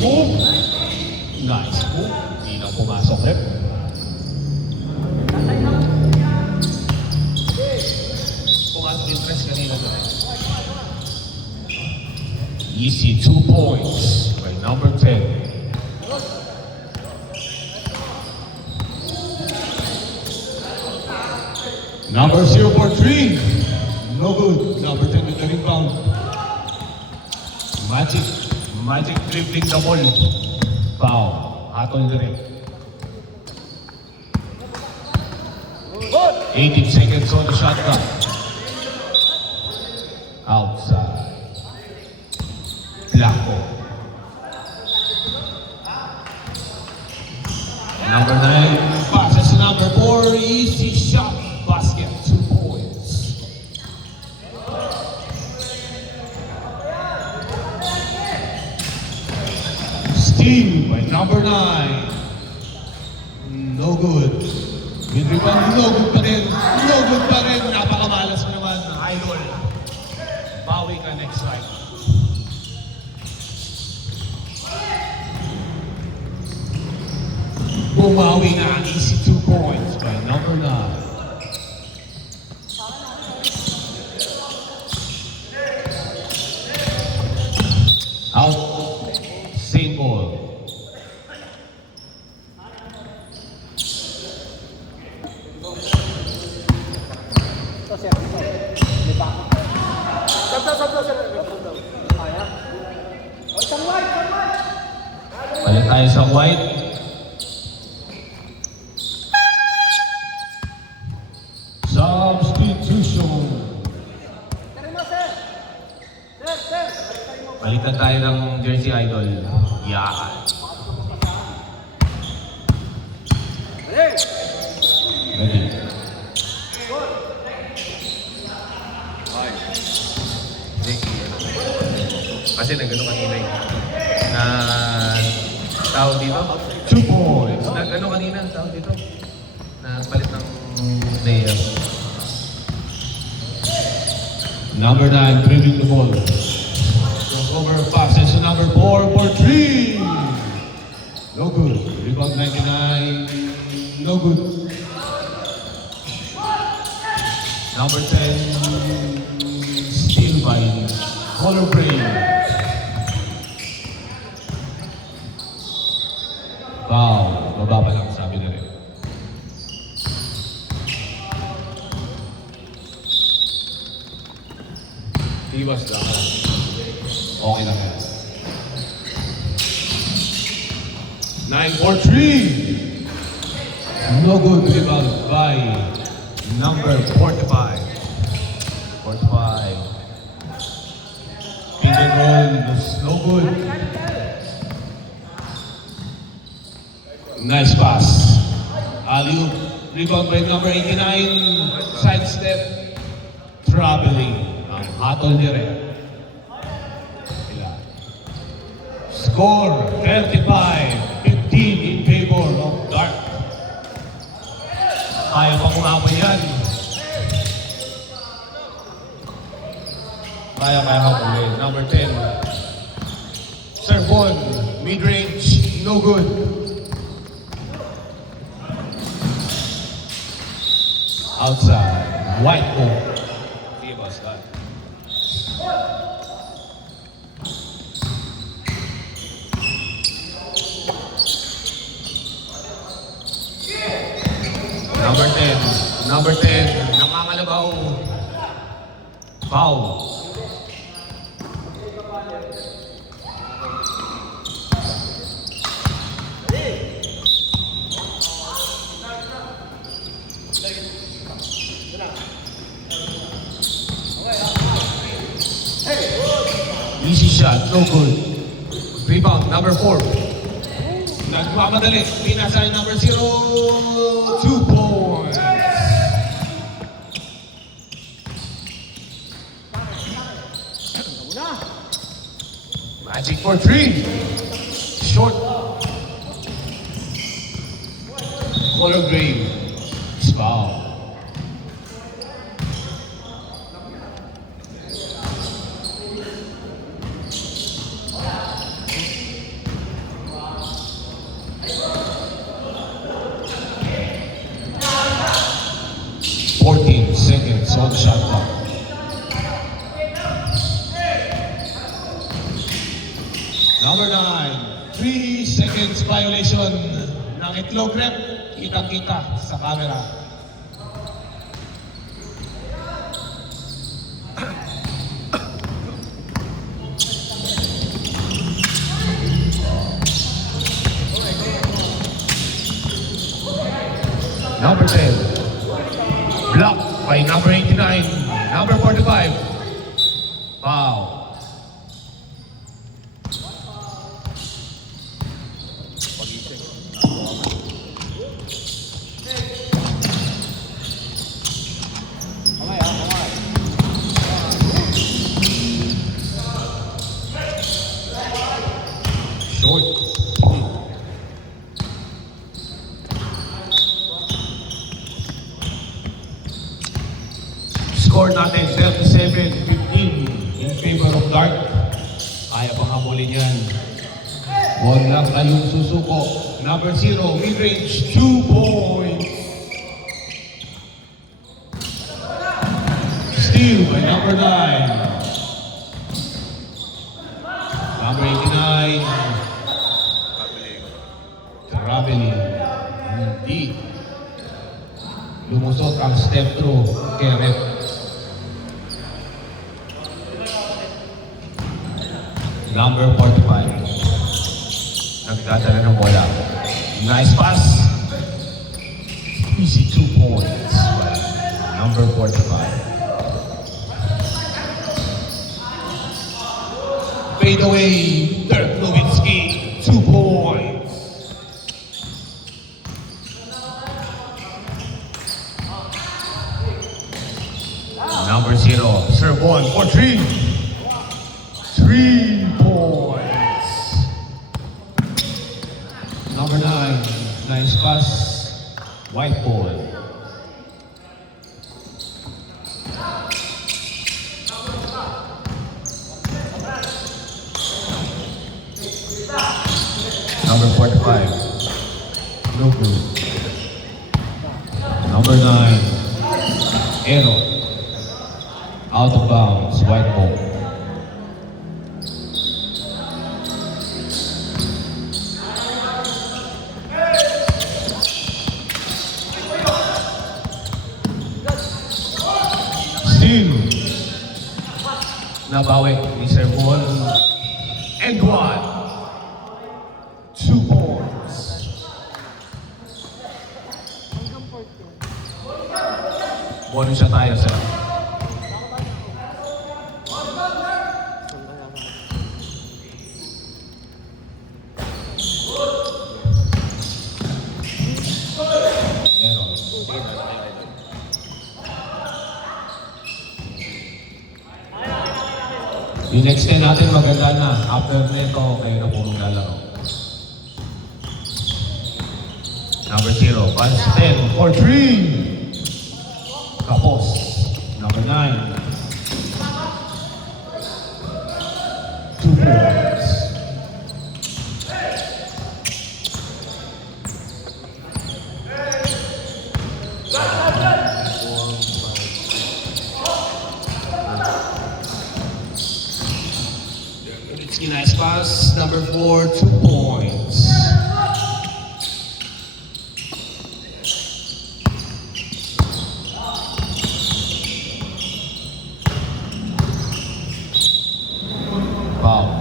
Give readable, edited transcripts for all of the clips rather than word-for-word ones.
move. Nice move. Hindi na pumasok rep. Pumasok yung press kanina na. Easy 2 points by number 10. Number 0 for 3. No good. Number 10 with the rebound. Magic dribbling the ball. Foul. Hatol na rin. 18 seconds on the shot clock. Outside. Blanco. Number 9 passes to number 4. Easy shot. Basket. 2 points. Steal by number 9. No good. With rebound, no good pa rin. No good pa rin. Napakamalas mo naman. Idol. Bawi ka next time. Bumawi na. Easy 2 points by number 9. Out. Same ball. Balik tayo sa white. Substitution. Balikan tayo ng jersey idol. Yan. Ready. Kasi nagano kanina eh. Na tao dito. 2 points. Nagano kanina tao dito. Na palit ng layer. Number 9 dribbling the ball. Over passes to number 4 for 3. No good. Rebound 99. No good. Number 10 steal by Color Brain. Wow, baba pa lang sabi na rin. Iwas lang. Okay lang yan. 9 for 3. No good. Rebound by number 45. 45. Pick and roll. No good. Nice pass. Alley-oop. Rebound by number 89. Sidestep. Traveling. Ang hatol niya rin. Score 35-15 in favor of Dark. Kaya pa kumapay yan. Kaya kumapay. Number 10. Serve 1. Mid-range. No good. Outside. White ball. Di ba, Scott? Number 10, nakakalabaw. Foul. Easy shot, no good. Rebound, number 4. Nagmamadali. Pinasa number 0. 2 points. Magic for 3. Short. Color green. Foul. mag-shot clock. Number 9, 3 seconds violation ng itlog rep. Kitang-kita sa camera. Number 10, blocked by number 89, number 45. Foul. Short. Score natin 37-15 in favor of Dark. Kaya pang habulin yan. Huwag lang tayong susuko. Number 0, mid-range, 2 points. Steal by number 9. Number 89. Traveling. Hindi. Lumusot ang step through. Keret. Number 45. Nagdadala ng bola. Nice pass. Easy 2 points. Number 45. Fade away. Dirk Nowitzki. 2 points. Number 0. Serve 1 for 3. 3 points. Number 9, nice pass, white ball. Number 45, no good. Number 9, Ero, out of bounds, white ball. Nabawi, reserve ball, and 1. 2 points. Bonus siya tayo, sir. Yung next 10 natin maganda na. After nito, kayo na puro lalaro. Number 0, pass 10 for 3. Kapos. Number 9. 2 points. Nice pass, number 4, 2 points. Foul.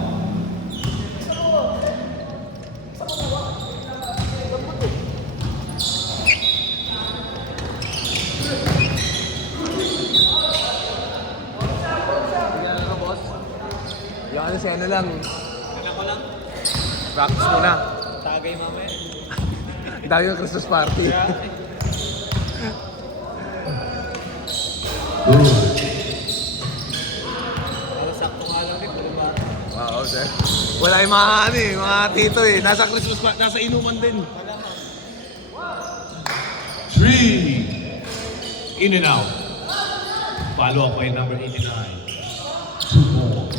Yung ano lang. Practice muna. Tagay mamaya. Dahil yung Christmas party. Para sakto nga lang rin. Wala ba? Wow, sir. Wala yung mga ano eh, mga tito eh. Nasa Christmas party, nasa inuman din. 3. In and out. Follow up by number 89. 2 points.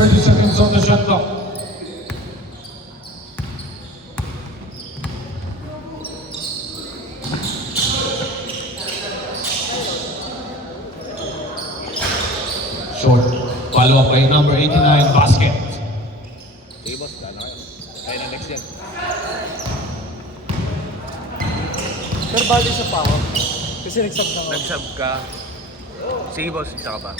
30 seconds on the shot clock. Short. Follow-up by number 89, basket. Sige boss, gana kayo. Kaya na next yan. Pero bali sa pa ako. Kasi nagsab na ako. Nag-sub ka. Sige boss, isa ka pa.